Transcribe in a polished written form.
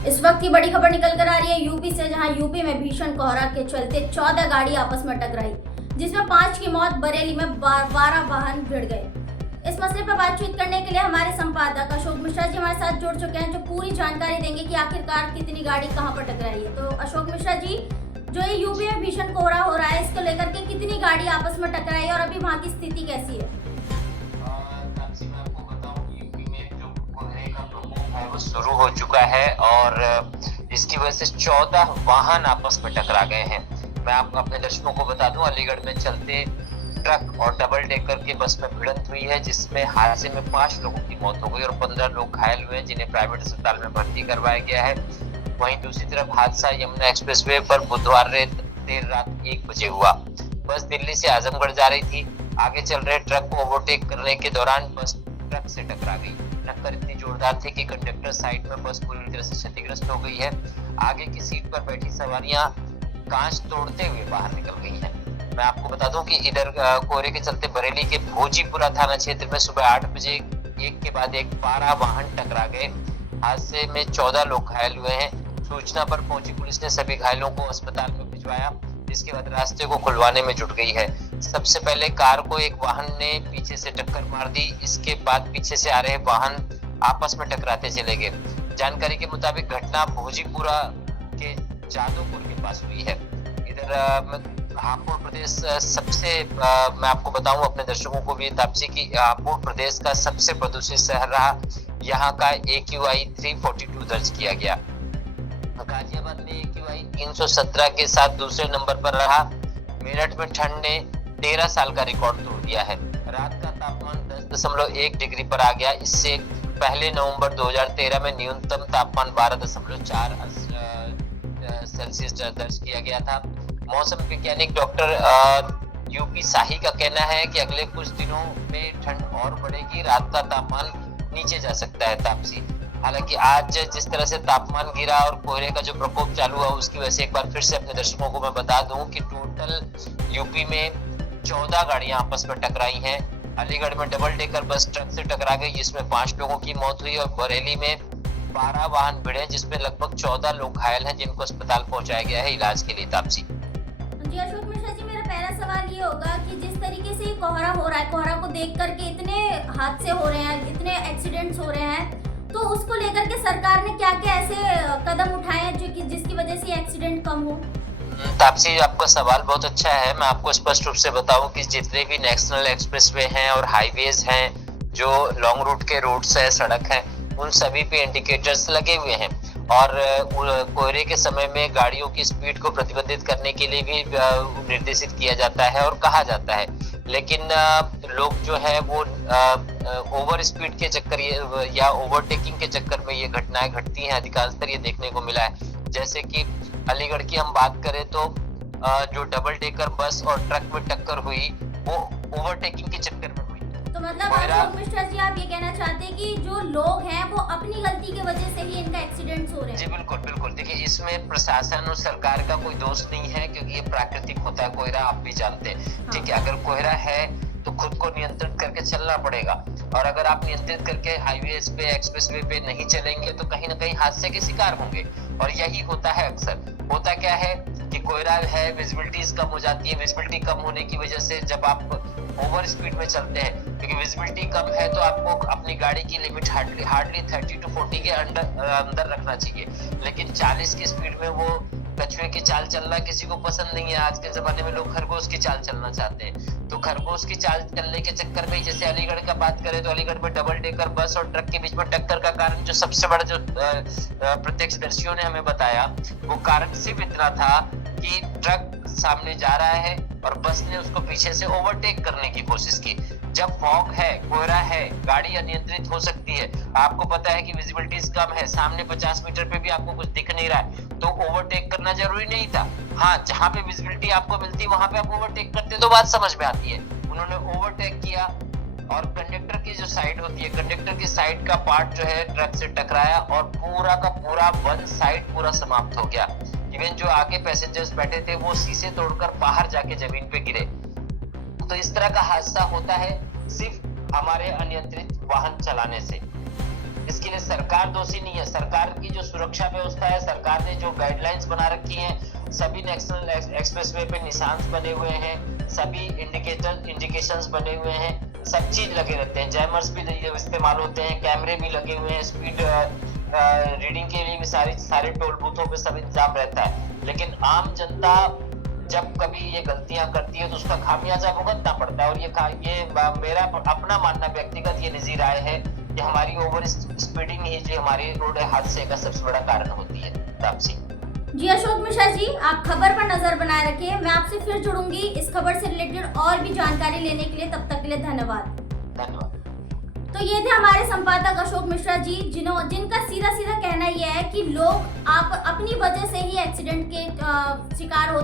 इस वक्त की बड़ी खबर निकल कर आ रही है यूपी से, जहां यूपी में भीषण कोहरा के चलते 14 गाड़ी आपस में टकराई, जिसमें 5 की मौत, बरेली में 12 वाहन भिड़ गए। इस मसले पर बातचीत करने के लिए हमारे संपादक अशोक मिश्रा जी हमारे साथ जुड़ चुके हैं, जो पूरी जानकारी देंगे कि आखिरकार कितनी गाड़ी कहां पर टकराई है। तो अशोक मिश्रा जी, जो ये यूपी में भीषण कोहरा हो रहा है, इसको लेकर के कितनी गाड़ी आपस में टकराई और अभी वहाँ की स्थिति कैसी है? वो शुरू हो चुका है और इसकी वजह से 14 वाहन आपस में टकरा गए हैं। मैं आपको अपने दर्शकों को बता दूं, अलीगढ़ में चलते ट्रक और डबल डेकर के बस में भिड़ंत हुई है, जिसमें हादसे में 5 लोगों की मौत हो गई और 15 लोग घायल हुए हैं, जिन्हें प्राइवेट अस्पताल में भर्ती करवाया गया है। वहीं दूसरी तरफ हादसा यमुना एक्सप्रेसवे पर बुधवार देर रात 1 बजे हुआ। बस दिल्ली से आजमगढ़ जा रही थी। आगे चल रहे ट्रक को ओवरटेक करने के दौरान बस ट्रक से टकरा गई। टक्कर इतनी जोरदार थी कि कंडक्टर साइड में बस पूरी तरह से क्षतिग्रस्त हो गई है। आगे की सीट पर बैठी सवारियां कांच तोड़ते हुए बाहर निकल गई हैं। मैं आपको बता दूं कि इधर कोहरे के चलते बरेली के भोजीपुरा थाना क्षेत्र में सुबह 8 बजे एक के बाद एक 12 वाहन टकरा गए। हादसे में 14 लोग घायल हुए हैं। सूचना पर पहुंची पुलिस ने सभी घायलों को अस्पताल में भिजवाया, जिसके बाद रास्ते को खुलवाने में जुट गई है। सबसे पहले कार को एक वाहन ने पीछे से टक्कर मार दी। इसके बाद पीछे से आ रहे वाहन आपस में टकराते चले गए। जानकारी के मुताबिक घटना भोजीपुरा के जादवपुर के पास हुई है। इधर हापुड़ प्रदेश सबसे मैं आपको बताऊं अपने दर्शकों को भी तापसी की हापुड़ प्रदेश का सबसे प्रदूषित शहर रहा। यहाँ का AQI 342 दर्ज किया गया। गाजियाबाद में AQI 317 के साथ दूसरे नंबर पर रहा। मेरठ में ठंड ने 13 साल का रिकॉर्ड तोड़ दिया है। रात का तापमान 10.1 डिग्री पर आ गया। इससे पहले नवंबर 2013 में न्यूनतम तापमान 12.4 सेल्सियस दर्ज किया गया था। मौसम वैज्ञानिक डॉक्टर यूपी शाही का कहना है कि अगले कुछ दिनों में ठंड और बढ़ेगी। रात का तापमान नीचे जा सकता है तापसी। हालांकि आज जिस तरह से तापमान गिरा और कोहरे का जो प्रकोप चालू हुआ, उसकी वजह से एक बार फिर से अपने दर्शकों को मैं बता दूं कि टोटल यूपी में 14 गाड़ियां आपस में टकराई हैं। अलीगढ़ में डबल डेकर बस ट्रक से टकरा गई, जिसमें 5 लोगों की मौत हुई और बरेली में 12 वाहन भिड़े, जिसमें लगभग 14 लोग घायल हैं, जिनको अस्पताल पहुंचाया गया है इलाज के लिए। तापसी जी, अशोक मिश्रा जी, मेरा पहला सवाल ये होगा कि जिस तरीके से कोहरा हो रहा है, कोहरा को देख करके इतने हादसे हो रहे हैं, इतने एक्सीडेंट्स हो रहे हैं, तो उसको लेकर के सरकार ने क्या क्या ऐसे कदम उठाए हैं जो कि जिसकी वजह से एक्सीडेंट कम हो? तापसी, आपका सवाल बहुत अच्छा है। मैं आपको स्पष्ट रूप से बताऊं कि जितने भी नेशनल एक्सप्रेसवे हैं और हाईवेज हैं, जो लॉन्ग रूट के रोड्स है, सड़क है, उन सभी पे इंडिकेटर्स लगे हुए हैं और कोहरे के समय में गाड़ियों की स्पीड को प्रतिबंधित करने के लिए भी निर्देशित किया जाता है और कहा जाता है। लेकिन लोग जो है वो ओवर स्पीड के चक्कर या ओवरटेकिंग के चक्कर में ये घटनाएं घटती हैं। अधिकांशतः ये देखने को मिला है। जैसे कि अलीगढ़ की हम बात करें तो जो डबल डेकर बस और ट्रक में टक्कर हुई, वो ओवरटेकिंग के चक्कर में हुई। तो मतलब अशोक मिश्रा जी, आप ये कहना चाहते हैं कि जो लोग हैं वो अपनी गलती की वजह से ही इनका एक्सीडेंट्स हो रहे हैं? जी बिल्कुल बिल्कुल। देखिए, इसमें प्रशासन और सरकार का कोई दोष नहीं है, क्योंकि ये प्राकृतिक होता है कोहरा, आप भी जानते हैं। ठीक है, अगर कोहरा है तो खुद को नियंत्रित करके चलना पड़ेगा, और अगर आप नियंत्रित करके हाईवेज पे, एक्सप्रेसवे पे नहीं चलेंगे तो कहीं ना कहीं हादसे के शिकार होंगे। और यही होता है अक्सर। होता क्या है कि कोहरा है, विजिबिलिटीज कम हो जाती है। विजिबिलिटी कम होने की वजह से जब आप ओवर स्पीड में चलते हैं, क्योंकि विजिबिलिटी कम है, तो आपको अपनी गाड़ी की लिमिट हार्डली 30 to 40 के अंदर रखना चाहिए। लेकिन 40 की स्पीड में वो कछुए की चाल चलना किसी को पसंद नहीं है। आज के जमाने में लोग खरगोश की चाल चलना चाहते हैं। तो खरगोश की चाल चलने के चक्कर में, जैसे अलीगढ़ का बात करें तो अलीगढ़ में डबल डेकर बस और ट्रक के बीच में टक्कर का कारण जो सबसे बड़ा जो प्रत्यक्षदर्शियों ने हमें बताया, वो कारण सिर्फ इतना था कि ट्रक सामने जा रहा है और बस ने उसको पीछे से ओवरटेक करने की कोशिश की। जब फॉग है, कोहरा है, गाड़ी अनियंत्रित हो सकती है। आपको पता है कि विजिबिलिटीज कम है, सामने 50 मीटर पे भी आपको कुछ दिख नहीं रहा है, तो ओवरटेक करना जरूरी नहीं था। हाँ, जहाँ पे विजिबिलिटी आपको मिलती है वहां पे आप ओवरटेक करते तो बात समझ में आती है। उन्होंने ओवरटेक किया और कंडक्टर की जो साइड होती है, कंडक्टर की साइड का पार्ट जो है ट्रक से टकराया और पूरा का पूरा वन साइड पूरा समाप्त हो गया। इवन जो आगे पैसेंजर्स बैठे थे वो शीशे तोड़कर बाहर जाके जमीन पे गिरे। तो इस तरह का हादसा होता है सिर्फ हमारे अनियंत्रित वाहन चलाने से। इसके लिए सरकार दोषी नहीं है। सरकार की जो सुरक्षा व्यवस्था है, सरकार ने जो गाइडलाइंस बना रखी है, सभी नेशनल एक्सप्रेसवे पे निशान बने हुए हैं, सभी इंडिकेशंस बने हुए हैं, सब चीज लगे रहते हैं, जैमर्स भी इस्तेमाल होते हैं, कैमरे भी लगे हुए हैं, स्पीड रीडिंग के लिए भी सारे टोल बूथों पे सब इंतजाम रहता है। लेकिन आम जनता जब कभी ये गलतियां करती है तो उसका खामियाजा भुगतना पड़ता है। और ये मेरा अपना मानना, व्यक्तिगत ये निजी राय है कि हमारी ओवर स्पीडिंग ही जो हमारे रोड हादसे का सबसे बड़ा कारण होती है। तापसी जी अशोक मिश्रा जी, आप खबर पर नजर बनाए रखिए। मैं आपसे फिर जुड़ूंगी इस खबर से रिलेटेड और भी जानकारी लेने के लिए। तब तक के लिए धन्यवाद। तो ये थे हमारे संपादक अशोक मिश्रा जी, जिनका सीधा सीधा कहना यह है कि लोग आप अपनी वजह से ही एक्सीडेंट के शिकार होते